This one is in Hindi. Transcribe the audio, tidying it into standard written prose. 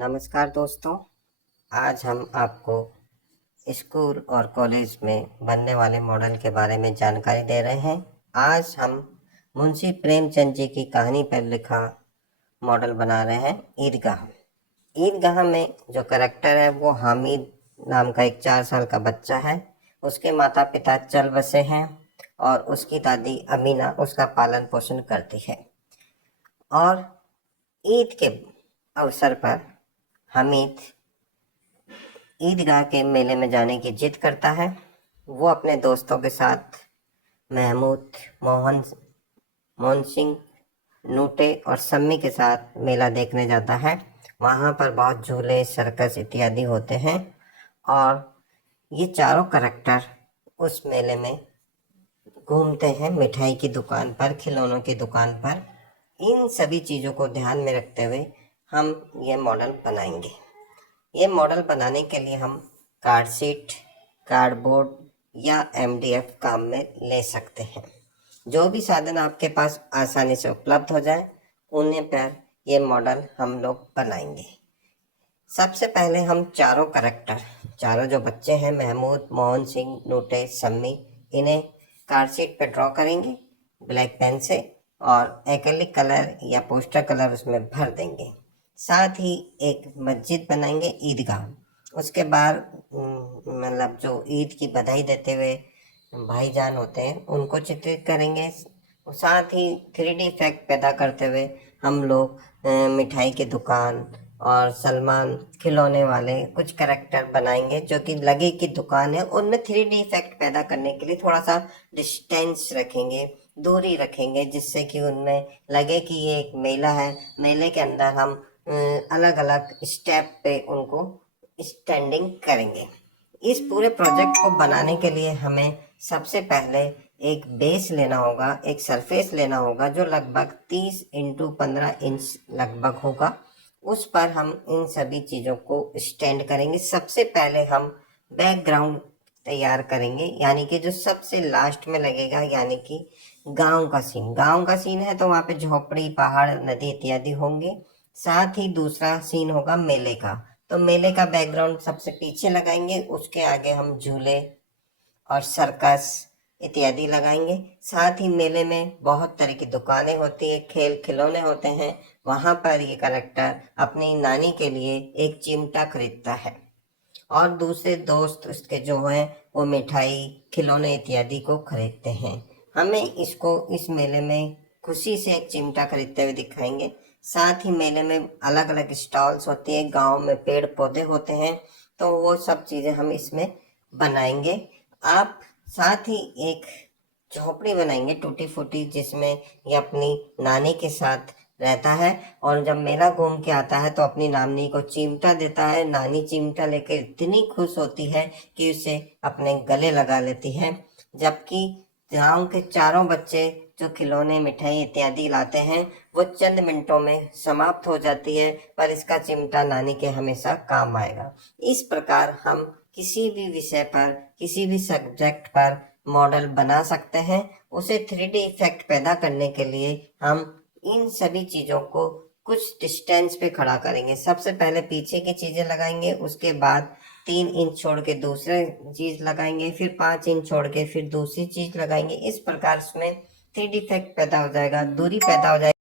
नमस्कार दोस्तों। आज हम आपको स्कूल और कॉलेज में बनने वाले मॉडल के बारे में जानकारी दे रहे हैं। आज हम मुंशी प्रेमचंद जी की कहानी पर लिखा मॉडल बना रहे हैं ईदगाह। ईदगाह में जो कैरेक्टर है वो हामिद नाम का एक 4 साल का बच्चा है। उसके माता पिता चल बसे हैं और उसकी दादी अमीना उसका पालन पोषण करती है। और ईद के अवसर पर हामिद ईदगाह के मेले में जाने की जिद करता है। वो अपने दोस्तों के साथ महमूद, मोहन सिंह, नूटे और सम्मी के साथ मेला देखने जाता है। वहाँ पर बहुत झूले, सर्कस इत्यादि होते हैं और ये चारों कैरेक्टर उस मेले में घूमते हैं, मिठाई की दुकान पर, खिलौनों की दुकान पर। इन सभी चीज़ों को ध्यान में रखते हुए हम ये मॉडल बनाएंगे। ये मॉडल बनाने के लिए हम कार्ड शीट, कार्डबोर्ड या MDF काम में ले सकते हैं। जो भी साधन आपके पास आसानी से उपलब्ध हो जाए उन्हें पर ये मॉडल हम लोग बनाएंगे। सबसे पहले हम चारों कैरेक्टर, चारों जो बच्चे हैं, महमूद, मोहन सिंह, नूटे, सम्मी, इन्हें कार्ड शीट पे ड्रॉ करेंगे ब्लैक पेन से और एक्रिलिक कलर या पोस्टर कलर उसमें भर देंगे। साथ ही एक मस्जिद बनाएंगे, ईदगाह। उसके बाद मतलब जो ईद की बधाई देते हुए भाईजान होते हैं उनको चित्रित करेंगे। साथ ही 3D इफेक्ट पैदा करते हुए हम लोग मिठाई की दुकान और सलमान खिलौने वाले कुछ कैरेक्टर बनाएंगे जो कि लगे कि दुकान है। उनमें 3D इफेक्ट पैदा करने के लिए थोड़ा सा डिस्टेंस रखेंगे, दूरी रखेंगे, जिससे कि उनमें लगे कि ये एक मेला है। मेले के अंदर हम अलग अलग स्टेप पे उनको स्टैंडिंग करेंगे। इस पूरे प्रोजेक्ट को बनाने के लिए हमें सबसे पहले एक बेस लेना होगा, एक सरफेस लेना होगा जो लगभग 30 इंटू 15 इंच लगभग होगा। उस पर हम इन सभी चीज़ों को स्टैंड करेंगे। सबसे पहले हम बैकग्राउंड तैयार करेंगे, यानी कि जो सबसे लास्ट में लगेगा, यानी कि गांव का सीन है तो वहाँ पे झोपड़ी, पहाड़, नदी इत्यादि होंगे। साथ ही दूसरा सीन होगा मेले का, तो मेले का बैकग्राउंड सबसे पीछे लगाएंगे। उसके आगे हम झूले और सर्कस इत्यादि लगाएंगे। साथ ही मेले में बहुत तरह की दुकानें होती है, खेल खिलौने होते हैं। वहाँ पर ये कैरेक्टर अपनी नानी के लिए एक चिमटा खरीदता है और दूसरे दोस्त उसके जो हैं वो मिठाई, खिलौने इत्यादि को खरीदते हैं। हमें इसको इस मेले में खुशी से एक चिमटा खरीदते हुए दिखाएंगे। साथ ही मेले में अलग अलग स्टॉल्स होती है, गांव में पेड़ पौधे होते हैं, तो वो सब चीज़ें हम इसमें बनाएंगे। आप साथ ही एक झोपड़ी बनाएंगे टूटी फूटी, जिसमें ये अपनी नानी के साथ रहता है और जब मेला घूम के आता है तो अपनी नानी को चिमटा देता है। नानी चिमटा लेकर इतनी खुश होती है कि उसे अपने गले लगा लेती है। जबकि गांव के चारों बच्चे जो खिलौने, मिठाई इत्यादि लाते हैं वो चंद मिनटों में समाप्त हो जाती है, पर इसका चिमटा नानी के हमेशा काम आएगा। इस प्रकार हम किसी भी विषय पर, किसी भी सब्जेक्ट पर मॉडल बना सकते हैं। उसे 3D इफेक्ट पैदा करने के लिए हम इन सभी चीज़ों को कुछ डिस्टेंस पे खड़ा करेंगे। सबसे पहले पीछे की चीज़ें लगाएंगे, उसके बाद 3 इंच छोड़ के दूसरे चीज़ लगाएंगे, फिर 5 इंच छोड़ के फिर दूसरी चीज़ लगाएंगे। इस प्रकार उसमें 3D इफेक्ट पैदा हो जाएगा, दूरी पैदा हो जाएगी।